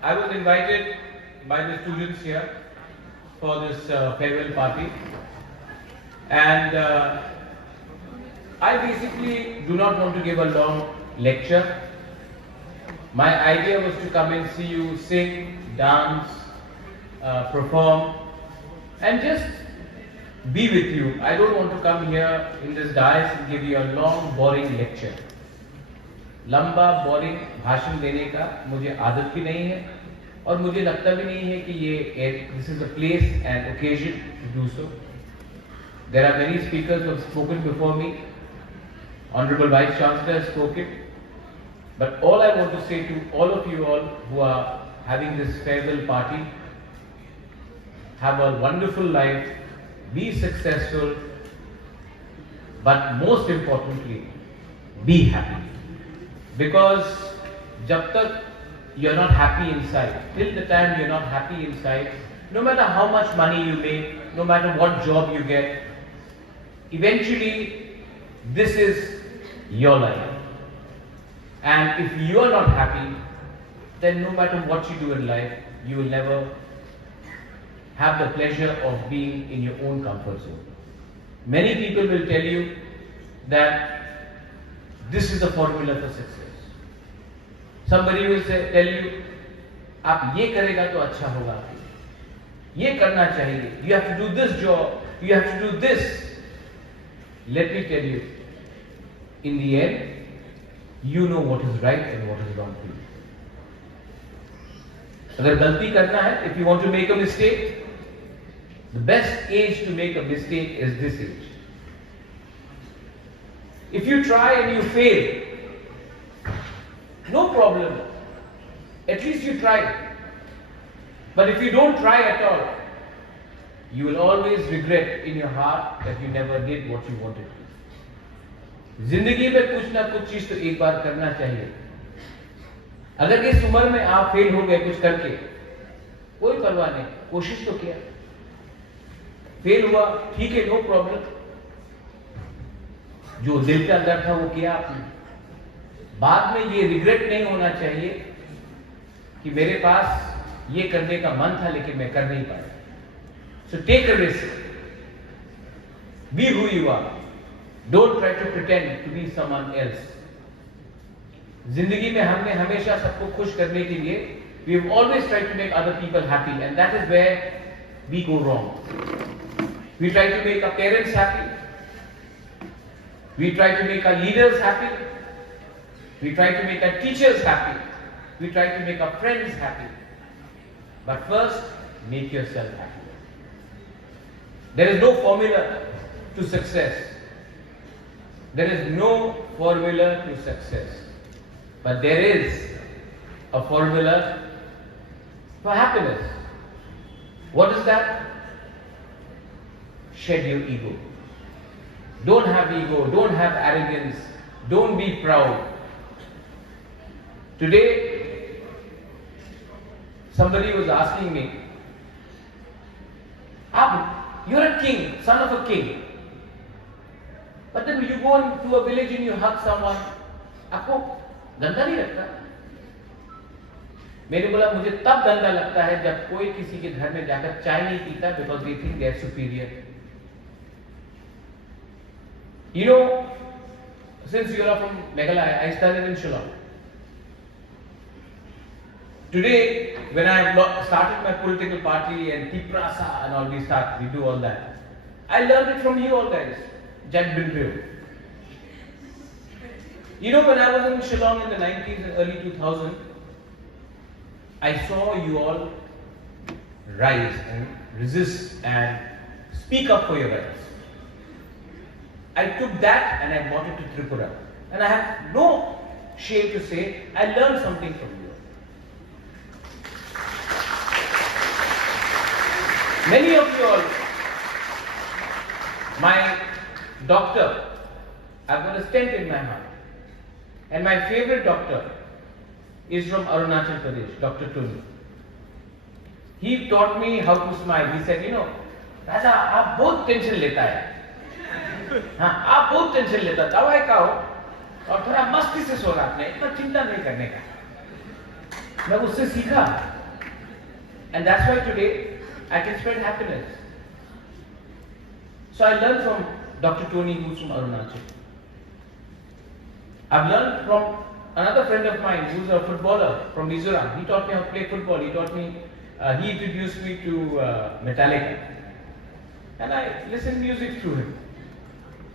I was invited by the students here for this farewell party, and I basically do not want to give a long lecture. My idea was to come and see you sing, dance, perform, and just be with you. I don't want to come here in this dais and give you a long, boring lecture. लंबा boring भाषण देने का मुझे आदत भी नहीं है और मुझे लगता भी नहीं है कि ये this is a place and occasion to do so. There are many speakers who have spoken before me. Honourable vice chancellor has spoken, but all I want to say to all of you all who are having this farewell party, have a wonderful life, be successful, but most importantly be happy. Because jab tak you're not happy inside, till the time you're not happy inside, no matter how much money you make, no matter what job you get, eventually this is your life. And if you are not happy, then no matter what you do in life, you will never have the pleasure of being in your own comfort zone. Many people will tell you that this is the formula for success. Somebody will tell you, आप ये करेगा तो अच्छा होगा, ये करना चाहिए, you have to do this job, you have to do this. Let me tell you, in the end, you know what is right and what is wrong for you. अगर गलती करना है, if you want to make a mistake, the best age to make a mistake is this age. If you try and you fail, no problem. At least you tried. But if you don't try at all, you will always regret in your heart that you never did what you wanted to. जिंदगी में कुछ ना कुछ चीज तो एक बार करना चाहिए. अगर इस उम्र में आप फेल हो गए कुछ करके, कोई परवाह नहीं, कोशिश तो किया. फेल हुआ, ठीक है, नो प्रॉब्लम. जो दिल के अंदर था वो किया आपने. बाद में ये रिग्रेट नहीं होना चाहिए कि मेरे पास ये करने का मन था लेकिन मैं कर नहीं पाया. So take a risk, be who you are, don't try to pretend to be someone else. जिंदगी में हमने हमेशा सबको खुश करने के लिए we have always tried to make other people happy, and that is where we go wrong. We try to make our parents happy, we try to make our leaders happy, we try to make our teachers happy, we try to make our friends happy, but first make yourself happy. There is no formula to success. There is no formula to success, but there is a formula for happiness. What is that? Shed your ego. Don't have ego, don't have arrogance, don't be proud. Today, somebody was asking me, you're a king, son of a king. But then you go to a village and you hug someone, आपको गंदा नहीं लगता? मैंने बोला मुझे तब गंदा लगता है जब कोई किसी के घर में जाकर चाय नहीं पीता because they think they are superior. You know, since you are from Meghalaya, I studied in Shillong. Today, when I have started my political party and Tiprasa and all, we do all that. I learned it from you all guys, Jack Bindrew. You know, when I was in Shillong in the 90s and early 2000s, I saw you all rise and resist and speak up for your rights. I took that and I brought it to Tripura. And I have no shame to say, I learned something from you. Many of you all, my doctor, I've got a stent in my heart. And my favorite doctor is from Arunachal Pradesh, Dr. Tuni. He taught me how to smile. He said, you know, Raja, आप बहुत tension लेता है. हाँ, आप बहुत tension लेता, दवाई खाओ और थोड़ा मस्ती से सो रात में, इतना चिंता नहीं करने का. मैं उससे सीखा, and that's why today I can spread happiness. So I learned from Dr. Tony, who's from Arunachal. I've learned from another friend of mine who's a footballer from Mizoram. He taught me how to play football. He introduced me to Metallica, and I listened music through him.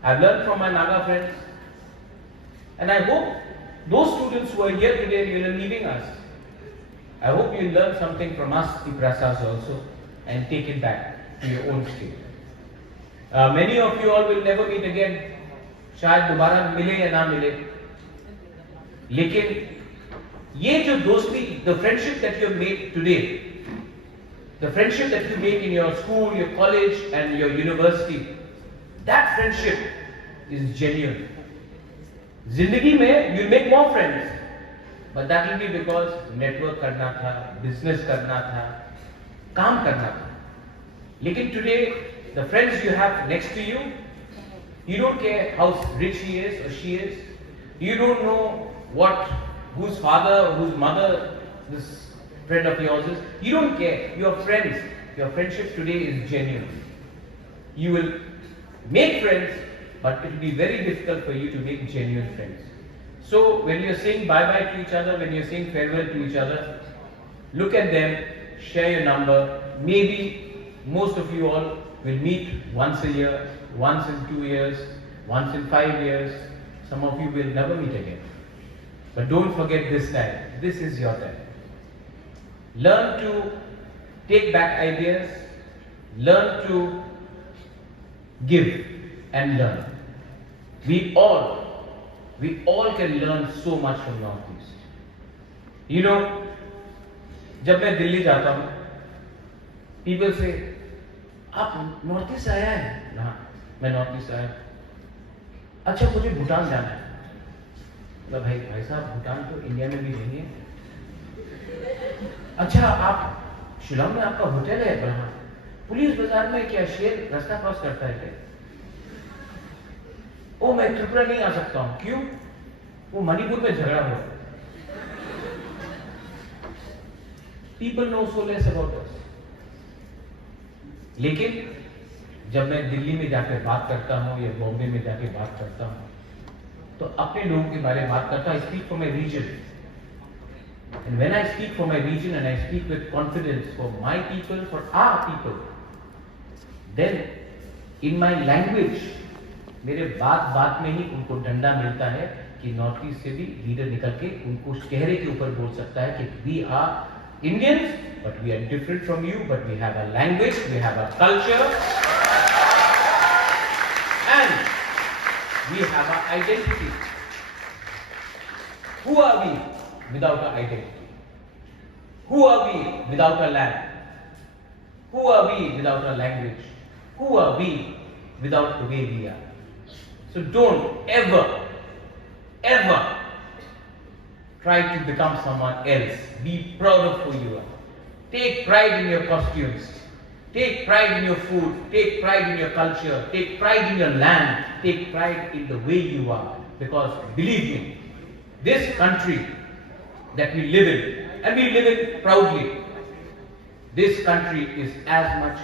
I've learned from my Naga friends, and I hope those students who are here today, you are leaving us, I hope you learn something from us, the Prasas also, and take it back to your own state. Many of you all will never meet again. शायद दोबारा मिले या ना मिले, लेकिन ये जो दोस्ती, the friendship that you have made today, the friendship that you make in your school, your college and your university, that friendship is genuine. जिंदगी में you make more friends, but that will be because network करना था, business करना था, काम करना था. लेकिन today the friends you have next to you, you don't care how rich he is or she is, you don't know whose father or whose mother this friend of yours is, you don't care. Your friends, your friendship today is genuine. You will make friends, but it will be very difficult for you to make genuine friends. So when you're saying bye-bye to each other, when you're saying farewell to each other, look at them, share your number. Maybe most of you all will meet once a year, once in 2 years, once in 5 years. Some of you will never meet again. But don't forget this time. This is your time. Learn to take back ideas. Learn to give and learn. We all can learn so much from Northeast. You know, जब मैं दिल्ली जाता हूँ, people say, आप north east आया है? ना, मैं north east आया. अच्छा, मुझे भूटान जाना है. तो भाई साहब, भूटान तो इंडिया में भी नहीं है. अच्छा, आप शिलांग में आपका होटल है? हाँ. पुलिस बाजार में क्या शेर रास्ता क्रॉस करता है क्या? ओ, मैं त्रिपुरा नहीं आ सकता हूं. क्यों? वो मणिपुर में झगड़ा हुआ. People know so less about us. लेकिन जब मैं दिल्ली में जाकर बात करता हूं या बॉम्बे में जाकर बात करता हूं, तो अपने लोगों के बारे में बात करता हूं. I speak for my region. And when I speak for my region and I speak with confidence for my people, for our people, then in my language, मेरे बात में ही उनको डंडा मिलता है कि नॉर्थ ईस्ट से भी लीडर निकल के उनको चेहरे के ऊपर बोल सकता है कि we are Indians, but we are different from you, but we have a language, we have a culture, and we have an identity. Who are we without our identity? Who are we without our land? Who are we without our language? Who are we without the way we are? So don't ever try to become someone else. Be proud of who you are. Take pride in your costumes. Take pride in your food. Take pride in your culture. Take pride in your land. Take pride in the way you are. Because believe me, this country that we live in, and we live in proudly, this country is as much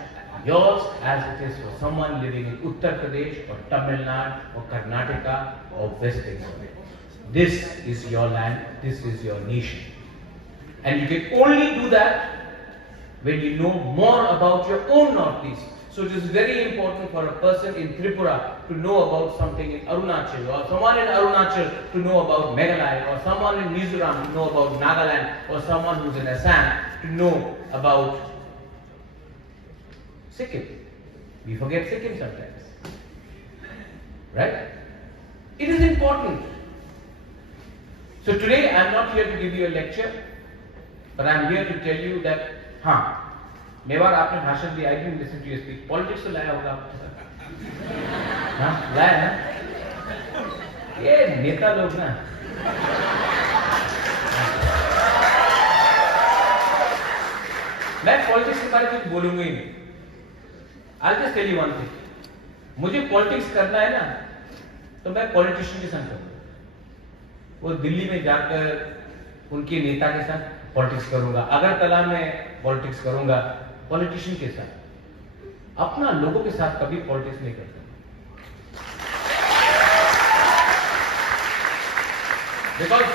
yours as it is for someone living in Uttar Pradesh or Tamil Nadu or Karnataka or West Bengal. This is your land, this is your nation. And you can only do that when you know more about your own Northeast. So it is very important for a person in Tripura to know about something in Arunachal, or someone in Arunachal to know about Meghalaya, or someone in Mizoram to know about Nagaland, or someone who's in Assam to know about Sikkim. We forget Sikkim sometimes. Right? It is important. So today I am not here to give you a lecture, but I am here to tell you that, Mewar आपने भाषण दिया, I didn't listen to your speech. Politics तो लाया होगा आपने, लाया ना? ये नेता लोग ना, मैं पॉलिटिक्स के बारे में कुछ बोलूंगा ही नहीं. I'll just tell you one thing. मुझे पॉलिटिक्स करना है ना, तो मैं पॉलिटिशियन के संग करूंगा. वो दिल्ली में जाकर उनके नेता के साथ पॉलिटिक्स करूंगा, अगरतला में पॉलिटिक्स करूंगा, पॉलिटिशियन के साथ, अपना लोगों के साथ कभी पॉलिटिक्स नहीं करता. Because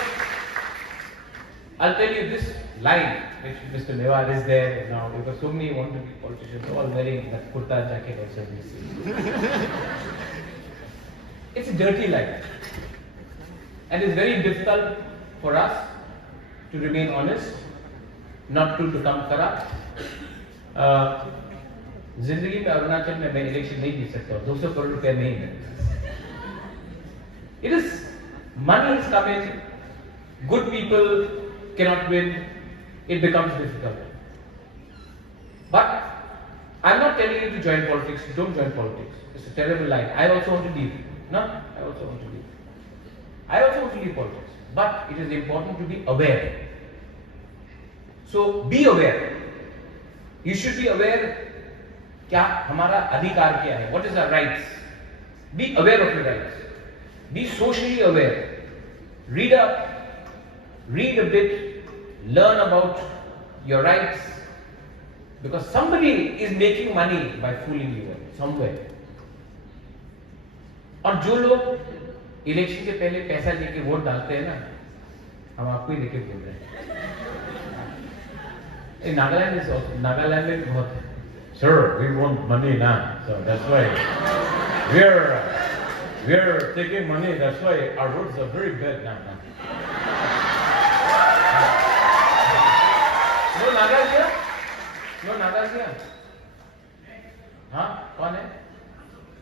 I'll tell you this line which Mr. Mewar is there now, because so many want to be politicians, all wearing that kurta jacket also we see. It's a dirty life, and it's very difficult for us to remain honest, not to become corrupt. जिंदगी में अरुणाचल में मैं election नहीं जीत सकता, 200 करोड़ रुपए नहीं है. It is money is coming, good people cannot win, it becomes difficult. But I'm not telling you to join politics, don't join politics. It's a terrible line. I also want to leave. No, I also want to leave. I also want to leave politics. But it is important to be aware. So be aware. You should be aware क्या हमारा अधिकार क्या है, what is our rights. Be aware of your rights. Be socially aware. Read a bit, learn about your rights, because somebody is making money by fooling you somewhere. और जो लोग election के पहले पैसा लेके वोट डालते हैं ना, हम आपको ही लेके बोल रहे हैं. नागालैंड में बहुत है. Sir, we want money now, so that's why we're taking money. That's why our roads are very bad now. No Naga? No Naga? Huh? कौन है?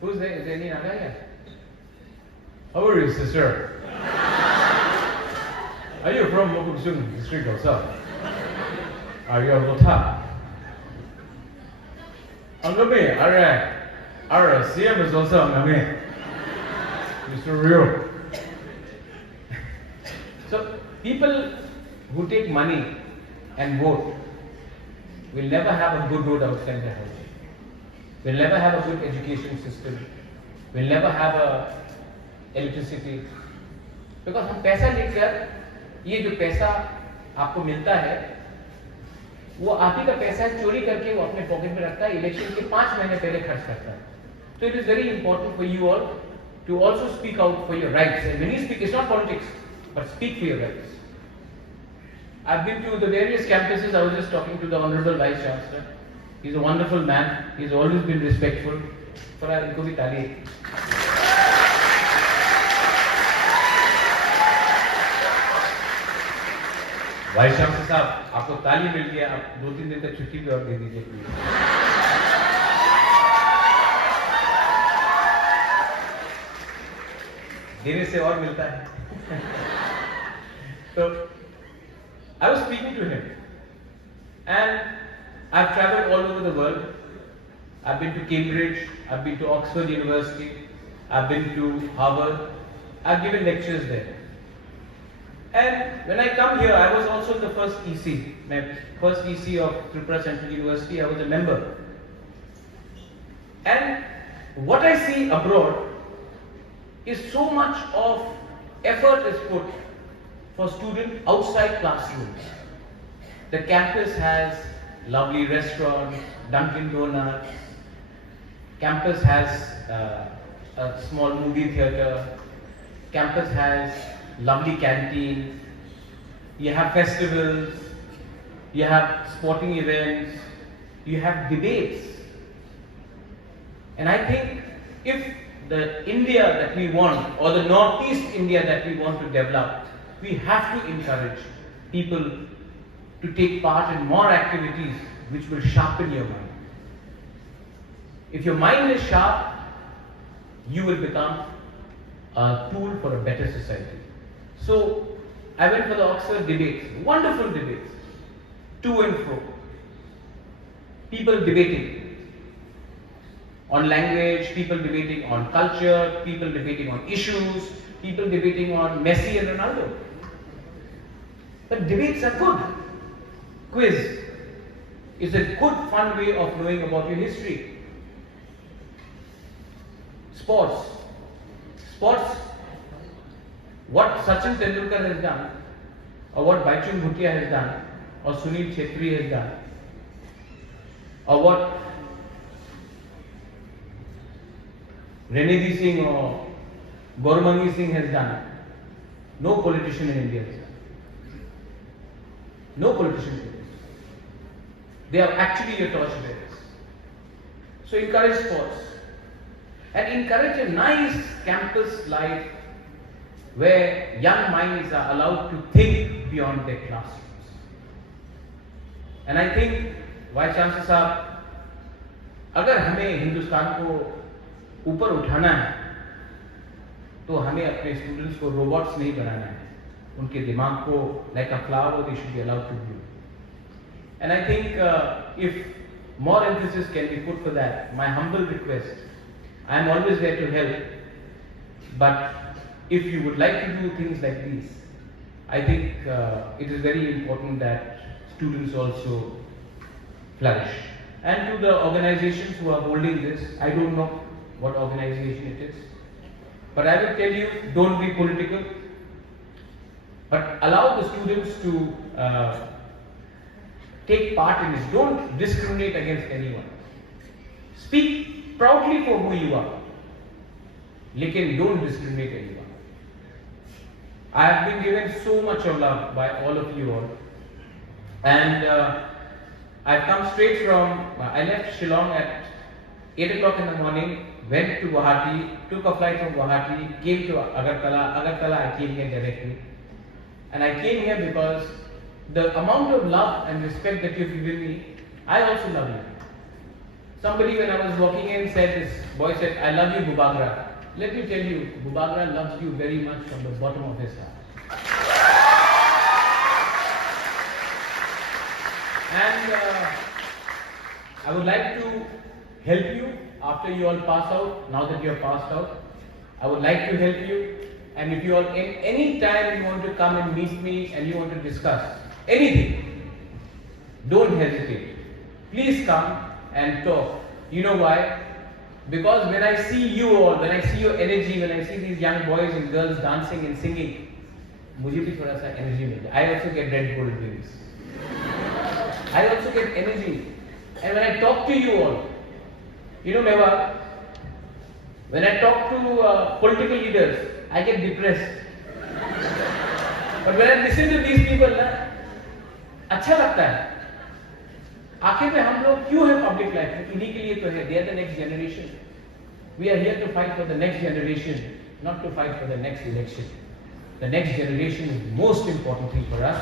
Who's there? Is there any Naga here? How are you, sister? Are you from Mokuksung district also? Are you a Lotha? Angame, our CM is also Angame. Mr. Rio. So, people who take money and vote will never have a good road outside their house. Will never have a good education system. Will never have a electricity. Because हम पैसा लेकर, ये जो पैसा आपको मिलता है, वो आप ही का पैसा चोरी करके वो अपने पॉकेट में रखता है, इलेक्शन के 5 महीने पहले खर्च करता है. So it is very important for you all to also speak out for your rights. And when you speak, it's not politics, but speak for your rights. I've been to the various campuses. I was just talking to the Honorable Vice Chancellor. He's a wonderful man. He's always been respectful. For our इनको भी ताली. Vice chancellor साहब, आपको ताली मिल गया, आप 2-3 दिन तक छुट्टी भी और दे दीजिए प्लीज. देने से और मिलता है. So I was speaking to him, and I've traveled all over the world. I've been to Cambridge, I've been to Oxford University, I've been to Harvard. I've given lectures there. And when I come here, I was also the first EC, my first EC of Tripura Central University. I was a member. And what I see abroad is so much of effort is put for students outside classrooms. The campus has lovely restaurants, Dunkin' Donuts. Campus has a small movie theater. Campus has lovely canteen. You have festivals. You have sporting events. You have debates. And I think if the India that we want, or the Northeast India that we want to develop, we have to encourage people to take part in more activities which will sharpen your mind. If your mind is sharp, you will become a tool for a better society. So, I went for the Oxford debates, wonderful debates, to and fro. People debating on language, people debating on culture, people debating on issues, people debating on Messi and Ronaldo. But debates are good. Quiz is a good, fun way of knowing about your history. Sports. What Sachin Tendulkar has done, or what Baichung Bhutia has done, or Sunil Chhetri has done, or what Renidhi Singh or Gaurumangi Singh has done, no politician in India has done. No politician in India. They are actually your torchbearers. So encourage sports and encourage a nice campus life where young minds are allowed to think beyond their classrooms. And I think, Vice Chancellor साहब, अगर हमें हिंदुस्तान को ऊपर उठाना है तो हमें अपने स्टूडेंट्स को रोबोट्स नहीं बनाना है, उनके दिमाग को like a flower they should be allowed to bloom. And I think if more emphasis can be put for that, my humble request, I am always there to help, but if you would like to do things like these, I think it is very important that students also flourish. And to the organizations who are holding this, I don't know what organization it is, but I will tell you, don't be political, but allow the students to take part in this. Don't discriminate against anyone. Speak proudly for who you are, lekin don't discriminate anyone. I have been given so much of love by all of you all, and I've come straight from, I left Shillong at 8 o'clock in the morning, went to Guwahati, took a flight from Guwahati, came to Agartala I came here directly. And I came here because the amount of love and respect that you've given me, I also love you. Somebody when I was walking in said, this boy said, I love you Bubagra. Let me tell you, Bubagra loves you very much from the bottom of his heart. And I would like to help you after you all pass out, now that you have passed out. I would like to help you, and if you all, any time you want to come and meet me and you want to discuss anything, don't hesitate. Please come and talk. You know why? Because when I see you all, when I see your energy, when I see these young boys and girls dancing and singing, मुझे भी थोड़ा सा energy मिलता है. I also get red gold wings. I also get energy. And when I talk to you all, you know, Meva, when I talk to political leaders, I get depressed. But when I listen to these people, ना, अच्छा लगता है. आखिर में हम लोग क्यों हैं public life में? इन्हीं के लिए तो है. They are the next generation. We are here to fight for the next generation, not to fight for the next election. The next generation is the most important thing for us.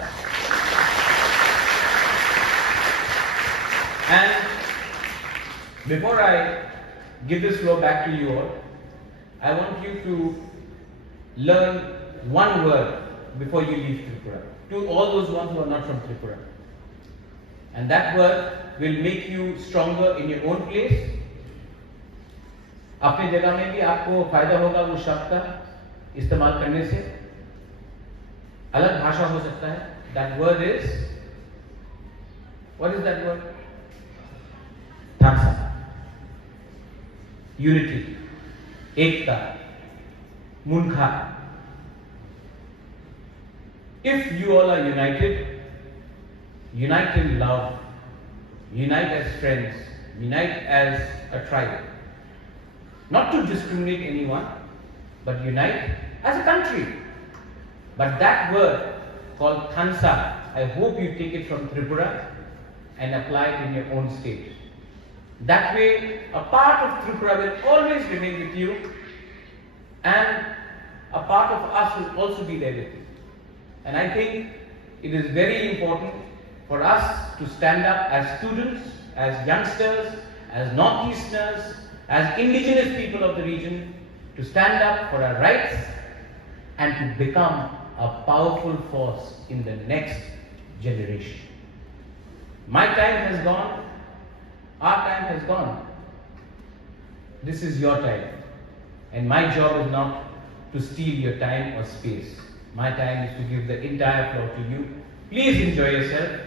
And before I give this floor back to you all, I want you to learn one word before you leave Tripura. To all those ones who are not from Tripura. And that word will make you stronger in your own place. अपनी जगह में भी आपको फायदा होगा वो शब्द का इस्तेमाल करने से. अलग भाषा हो सकता है. That word is, what is that word? Thansa. Unity. Ekta. Munkha. If you all are united, unite in love, unite as friends, unite as a tribe. Not to discriminate anyone, but unite as a country. But that word called Thansa, I hope you take it from Tripura and apply it in your own state. That way, a part of Tripura will always remain with you, and a part of us will also be there with you. And I think it is very important for us to stand up as students, as youngsters, as Northeasterners, as indigenous people of the region, to stand up for our rights and to become a powerful force in the next generation. My time has gone, our time has gone. This is your time. And my job is not to steal your time or space. My time is to give the entire floor to you. Please enjoy yourself.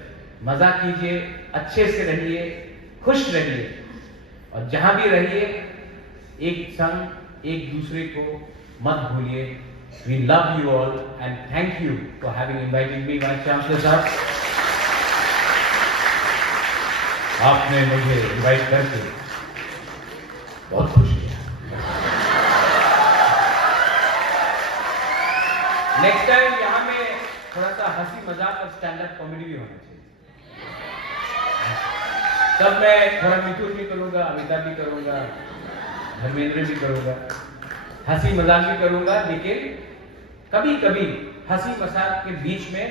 मजा कीजिए, अच्छे से रहिए, खुश रहिए, और जहां भी रहिए, एक संग, एक दूसरे को मत भूलिए. We love you all and thank you for having invited me, Vice Chancellor sir. आपने मुझे इनवाइट करके बहुत खुशी है। नेक्स्ट टाइम यहाँ में थोड़ा सा हंसी मजाक और स्टैंड अप कॉमेडी भी होना चाहिए। तब मैं थोड़ा मिथुन भी करूंगा, अमिताभ भी करूंगा, धर्मेंद्र भी करूंगा, हंसी मजाक भी करूंगा, लेकिन कभी कभी हंसी मजाक के बीच में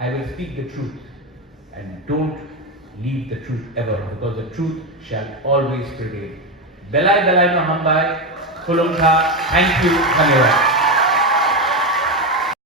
I will speak the truth and don't leave the truth ever, because the truth shall always prevail. Belai no Hambai, Swrwngnai, thank you, धन्यवाद।